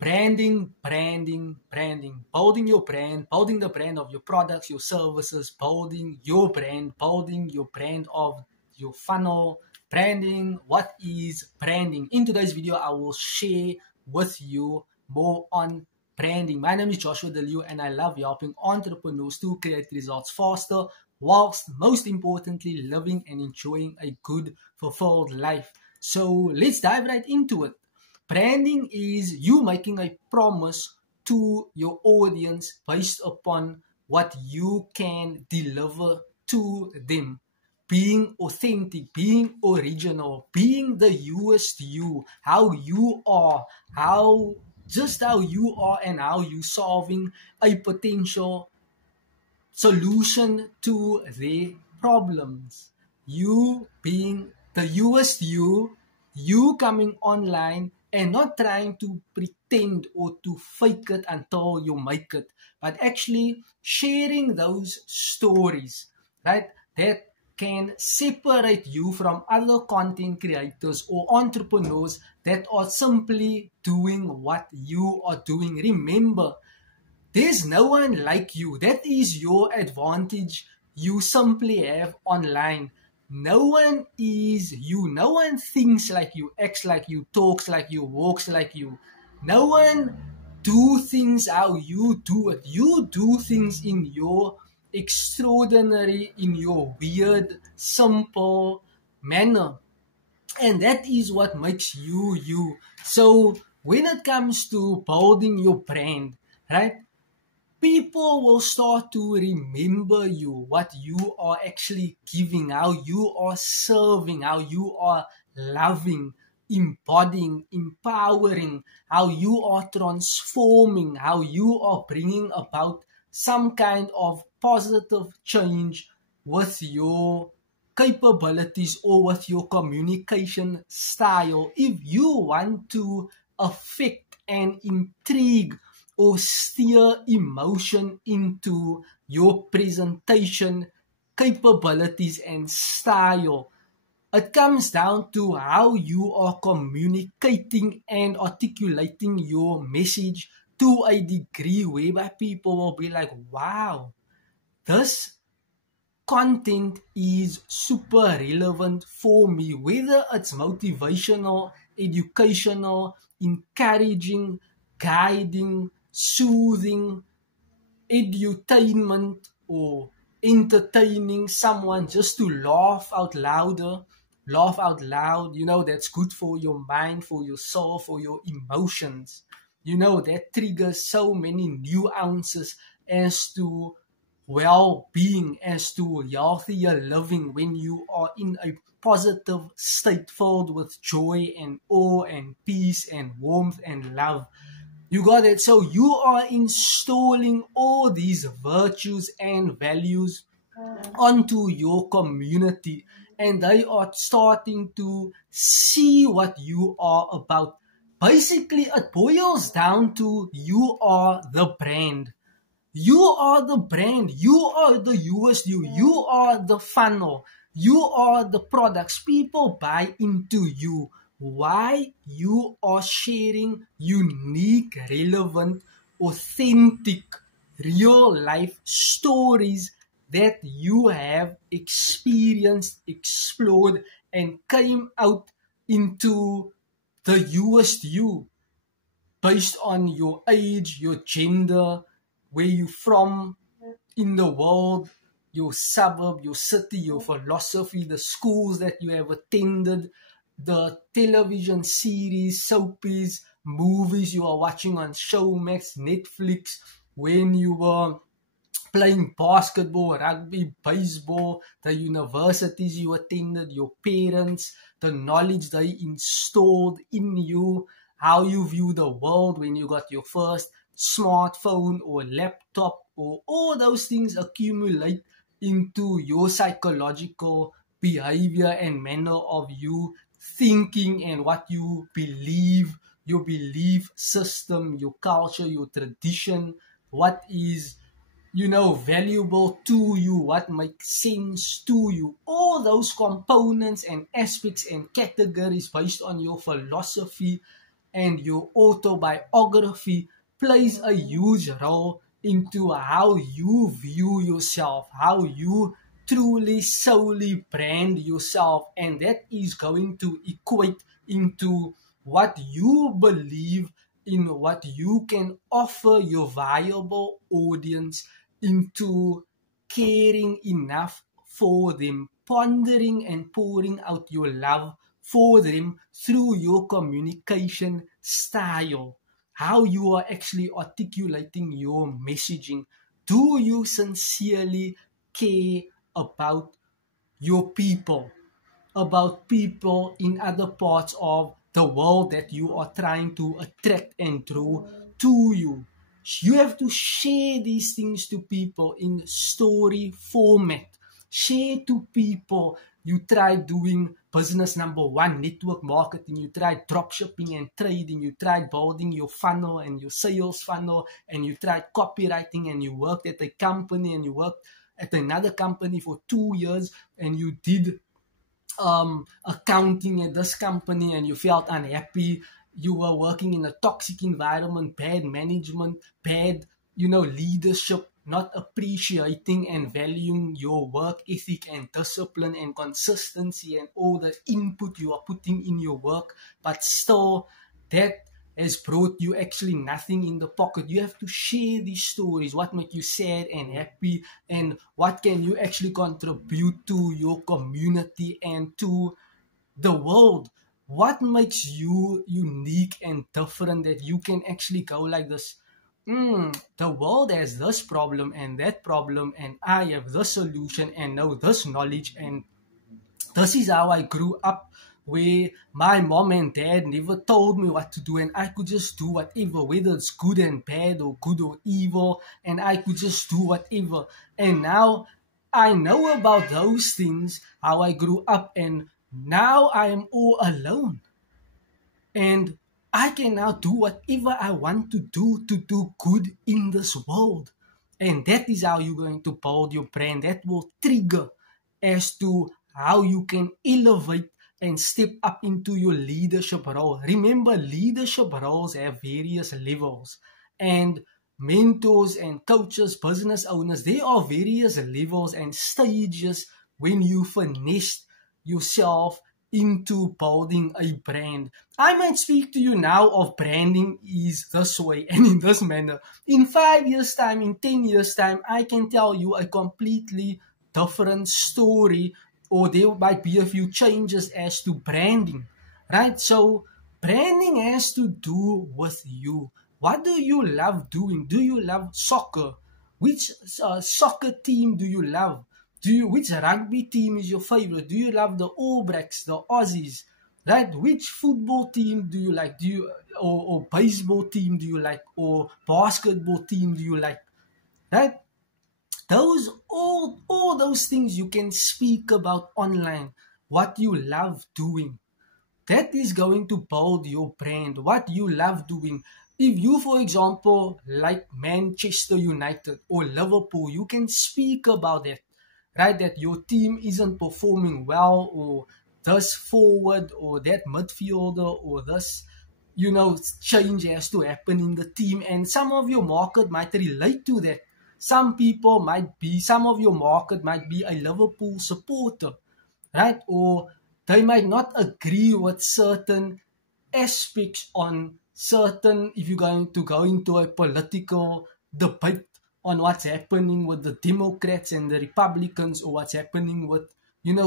Branding, branding, branding. Building your brand, building the brand of your products, your services, building your brand of your funnel. Branding, what is branding? In today's video, I will share with you more on branding. My name is Joshua Deliu and I love helping entrepreneurs to create results faster, whilst most importantly, living and enjoying a good, fulfilled life. So let's dive right into it. Branding is you making a promise to your audience based upon what you can deliver to them. Being authentic, being original, being the newest you, how you are, how you are and how you solving a potential solution to their problems. You being the newest you coming online and not trying to pretend or to fake it until you make it, but actually sharing those stories, right? That can separate you from other content creators or entrepreneurs that are simply doing what you are doing. Remember, there's no one like you. That is your advantage you simply have online. No one is you. No one thinks like you, acts like you, talks like you, walks like you. No one do things how you do it. You do things in your extraordinary, in your weird, simple manner. And that is what makes you you. So when it comes to building your brand, right? People will start to remember you, what you are actually giving, how you are serving, how you are loving, embodying, empowering, how you are transforming, how you are bringing about some kind of positive change with your capabilities or with your communication style. If you want to affect and intrigue or steer emotion into your presentation capabilities and style, it comes down to how you are communicating and articulating your message to a degree whereby people will be like, wow, this content is super relevant for me, whether it's motivational, educational, encouraging, guiding, soothing, edutainment, or entertaining someone just to laugh out louder, laugh out loud. That's good for your mind, for your soul, for your emotions. That triggers so many nuances as to well-being, as to healthier living when you are in a positive state filled with joy and awe and peace and warmth and love. You got it. So you are installing all these virtues and values onto your community, and they are starting to see what you are about. Basically, it boils down to you are the brand. You are the brand. You are the USU. You are the funnel. You are the products. People buy into you. Why? You are sharing unique, relevant, authentic, real life stories that you have experienced, explored, and came out into the USU based on your age, your gender, where you from in the world, your suburb, your city, your philosophy, the schools that you have attended, the television series, soapies, movies you are watching on Showmax, Netflix, when you were playing basketball, rugby, baseball, the universities you attended, your parents, the knowledge they installed in you, how you view the world when you got your first smartphone or laptop, or all those things accumulate into your psychological behavior and manner of you thinking and what you believe, your belief system, your culture, your tradition, what is valuable to you, what makes sense to you. All those components and aspects and categories based on your philosophy and your autobiography plays a huge role into how you view yourself, how you truly solely brand yourself, and that is going to equate into what you believe in, what you can offer your viable audience, into caring enough for them, pondering and pouring out your love for them through your communication style, how you are actually articulating your messaging. Do you sincerely care about your people, about people in other parts of the world that you are trying to attract and draw to you? You have to share these things to people in story format. Share to people. You try doing business number one, network marketing. You try drop shipping and trading. You try building your funnel and your sales funnel. And you try copywriting, and you worked at a company and you worked at another company for 2 years, and you did accounting at this company and you felt unhappy. You were working in a toxic environment, bad management, bad, leadership, not appreciating and valuing your work ethic and discipline and consistency and all the input you are putting in your work, but still that has brought you actually nothing in the pocket. You have to share these stories, what make you sad and happy, and what can you actually contribute to your community and to the world. What makes you unique and different that you can actually go like this? The world has this problem and that problem, and I have this solution and know this knowledge, and this is how I grew up, where my mom and dad never told me what to do, and I could just do whatever, whether it's good and bad or good or evil, and I could just do whatever. And now I know about those things, how I grew up, and now I am all alone. And I can now do whatever I want to do good in this world. And that is how you're going to build your brand. That will trigger as to how you can elevate and step up into your leadership role. Remember, leadership roles have various levels. And mentors and coaches, business owners, there are various levels and stages when you finesse yourself into building a brand. I might speak to you now of branding is this way and in this manner. In 5 years' time, in 10 years' time, I can tell you a completely different story, or there might be a few changes as to branding, right? So branding has to do with you. What do you love doing? Do you love soccer? Which soccer team do you love? Which rugby team is your favorite? Do you love the All Blacks, the Aussies, right? Which football team do you like? Or baseball team do you like? Or basketball team do you like? Right? Those all those things you can speak about online. What you love doing. That is going to build your brand. What you love doing. If you, for example, like Manchester United or Liverpool, you can speak about that. Right, that your team isn't performing well, or this forward or that midfielder, or this, change has to happen in the team. And some of your market might relate to that. Some of your market might be a Liverpool supporter, right? Or they might not agree with certain aspects on certain, if you're going to go into a political debate on what's happening with the Democrats and the Republicans, or what's happening with,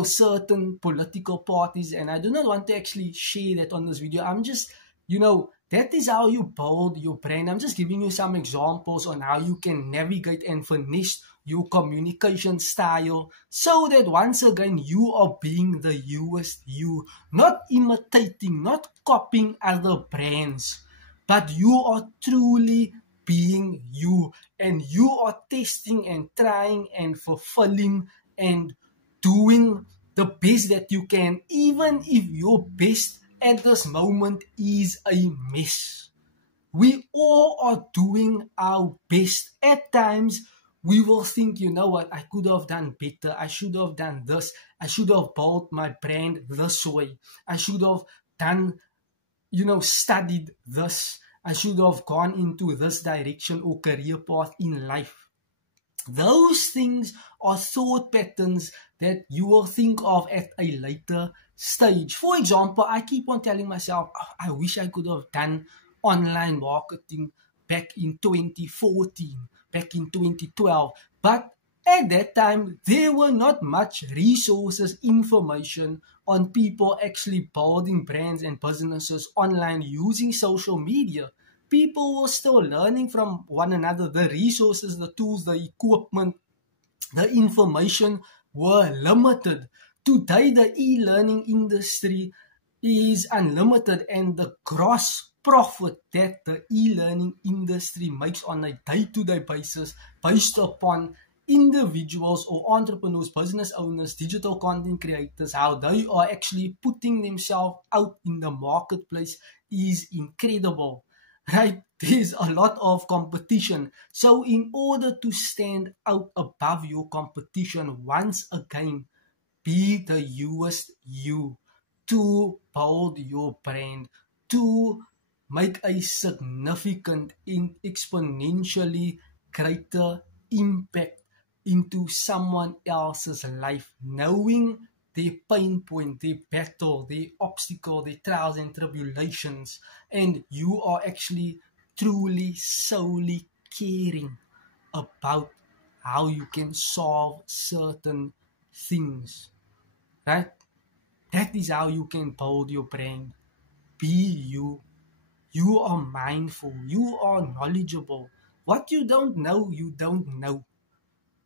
certain political parties. And I do not want to actually share that on this video. I'm just, that is how you build your brand. I'm just giving you some examples on how you can navigate and finesse your communication style, so that once again, you are being the newest you, not imitating, not copying other brands, but you are truly being you, and you are testing and trying and fulfilling and doing the best that you can, even if your best at this moment is a mess. We all are doing our best. At times, we will think, you know what, I could have done better. I should have done this. I should have built my brand this way. I should have done studied this. I should have gone into this direction or career path in life. Those things are thought patterns that you will think of at a later stage. For example, I keep on telling myself, oh, I wish I could have done online marketing back in 2014, back in 2012. But at that time, there were not much resources, information on people actually building brands and businesses online using social media. People were still learning from one another. The resources, the tools, the equipment, the information were limited. Today, the e-learning industry is unlimited, and the gross profit that the e-learning industry makes on a day-to-day basis based upon individuals or entrepreneurs, business owners, digital content creators, how they are actually putting themselves out in the marketplace is incredible. Right? There's a lot of competition. So in order to stand out above your competition, once again, be the newest you, to build your brand, to make a significant, exponentially greater impact into someone else's life, knowing their pain point, their battle, their obstacle, their trials and tribulations, and you are actually truly, solely caring about how you can solve certain things, right? That is how you can build your brand. Be you. You are mindful. You are knowledgeable. What you don't know, you don't know.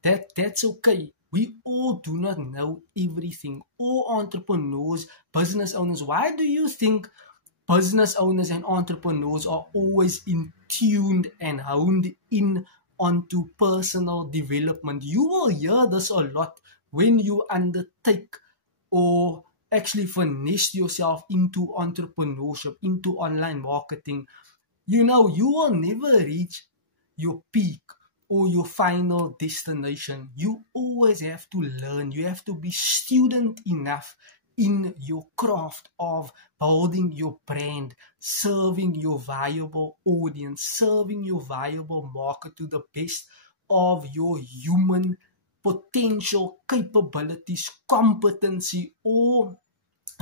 That's okay. We all do not know everything. All entrepreneurs, business owners, why do you think business owners and entrepreneurs are always in tuned and honed in onto personal development? You will hear this a lot when you undertake or actually finesse yourself into entrepreneurship, into online marketing. You will never reach your peak or your final destination. You always have to learn. You have to be student enough in your craft of building your brand, serving your viable audience, serving your viable market to the best of your human potential, capabilities, competency, or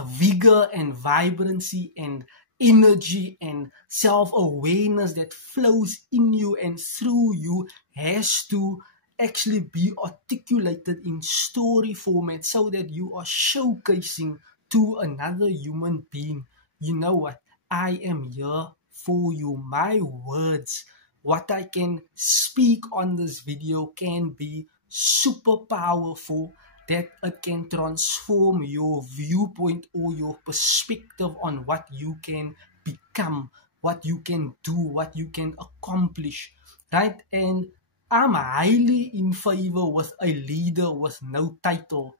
vigor and vibrancy and energy and self-awareness that flows in you and through you has to actually be articulated in story format so that you are showcasing to another human being, you know what, I am here for you. My words, what I can speak on this video can be super powerful, that it can transform your viewpoint or your perspective on what you can become, what you can do, what you can accomplish, right? And I'm highly in favor with a leader with no title.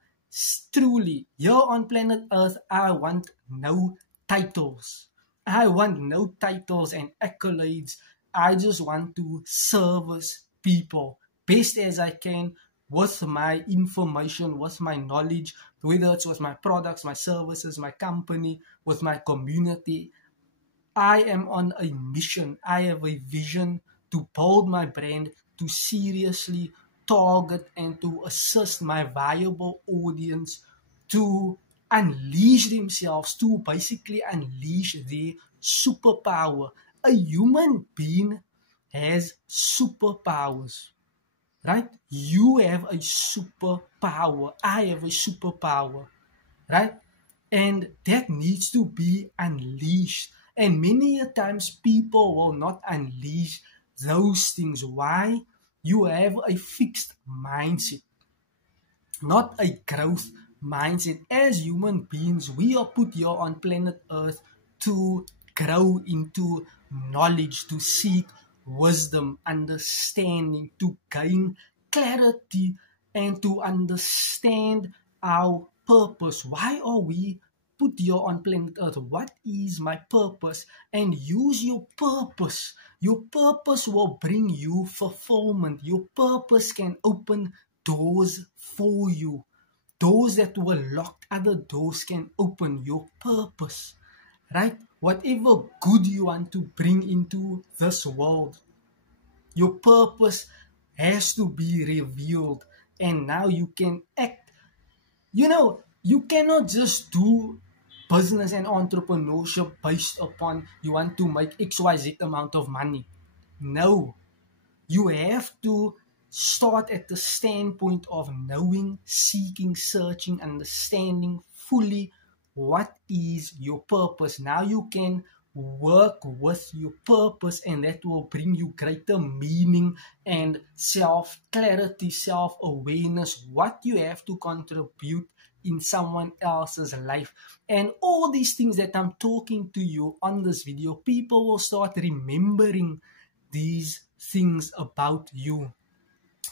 Truly, here on planet Earth, I want no titles. I want no titles and accolades. I just want to service people best as I can with my information, with my knowledge, whether it's with my products, my services, my company, with my community. I am on a mission. I have a vision to build my brand, to seriously target and to assist my viable audience to unleash themselves, to basically unleash their superpower. A human being has superpowers, right? You have a superpower. I have a superpower, right? And that needs to be unleashed. And many a times people will not unleash those things. Why? You have a fixed mindset, not a growth mindset. As human beings, we are put here on planet Earth to grow into knowledge, to seek wisdom, understanding, to gain clarity, and to understand our purpose. Why are we put here on planet Earth? What is my purpose? And use your purpose. Your purpose will bring you fulfillment. Your purpose can open doors for you. Doors that were locked, other doors can open. Your purpose, right? whatever good you want to bring into this world. Your purpose has to be revealed, and now you can act. You cannot just do business and entrepreneurship based upon you want to make XYZ amount of money. No, you have to start at the standpoint of knowing, seeking, searching, understanding fully what is your purpose. Now you can work with your purpose, and that will bring you greater meaning and self-clarity, self-awareness, what you have to contribute in someone else's life. And all these things that I'm talking to you on this video, people will start remembering these things about you.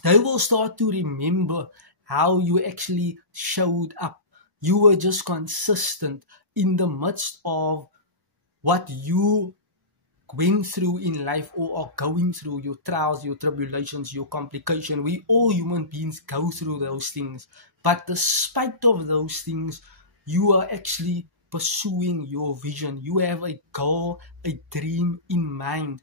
They will start to remember how you actually showed up. You were just consistent in the midst of what you went through in life or are going through, your trials, your tribulations, your complications. We all human beings go through those things. But despite of those things, you are actually pursuing your vision. You have a goal, a dream in mind.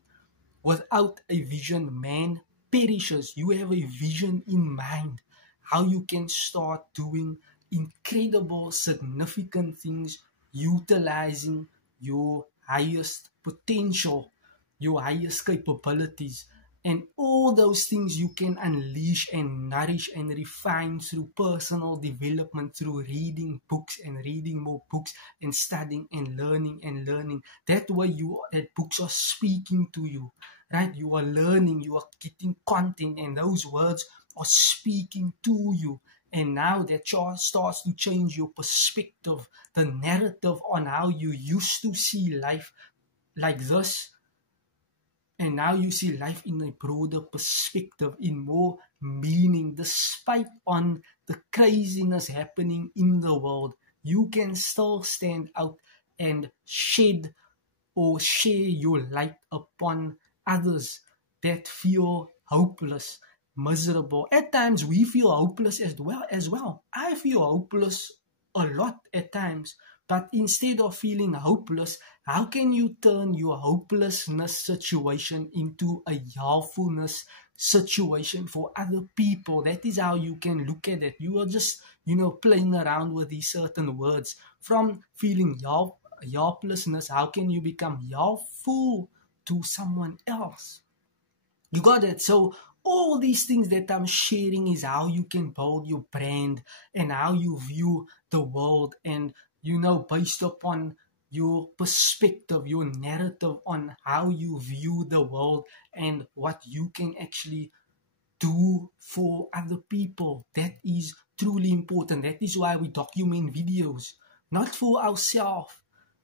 Without a vision, man perishes. You have a vision in mind, how you can start doing incredible, significant things, utilizing your highest potential, your highest capabilities, and all those things you can unleash and nourish and refine through personal development, through reading books and reading more books and studying and learning. That way that books are speaking to you, right? You are learning, you are getting content, and those words are speaking to you. And now that starts to change your perspective, the narrative on how you used to see life like this. And now you see life in a broader perspective, in more meaning. Despite on the craziness happening in the world, you can still stand out and shed or share your light upon others that feel hopeless, miserable. At times we feel hopeless as well. I feel hopeless a lot at times. But instead of feeling hopeless, how can you turn your hopelessness situation into a helpfulness situation for other people? That is how you can look at it. You are just, playing around with these certain words. From feeling helplessness, how can you become helpful to someone else? You got it? So all these things that I'm sharing is how you can build your brand and how you view the world, and based upon your perspective, your narrative on how you view the world and what you can actually do for other people. That is truly important. That is why we document videos, not for ourselves,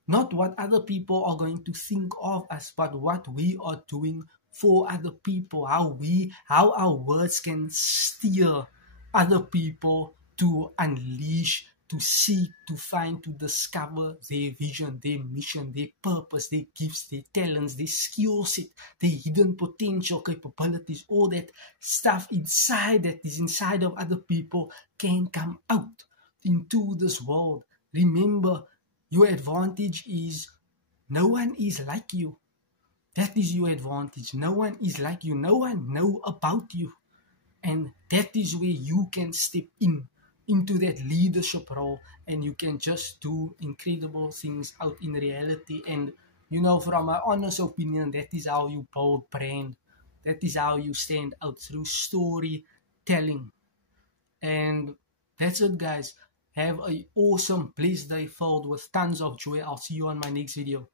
not what other people are going to think of us, but what we are doing for other people, how our words can steer other people to unleash, to seek, to find, to discover their vision, their mission, their purpose, their gifts, their talents, their skill set, their hidden potential, capabilities. All that stuff that is inside of other people can come out into this world. Remember, your advantage is no one is like you. That is your advantage. No one is like you. No one knows about you. And that is where you can step into that leadership role, and you can just do incredible things out in reality. And from my honest opinion, that is how you build brand. That is how you stand out, through storytelling. And that's it, guys. Have an awesome, blessed day filled with tons of joy. I'll see you on my next video.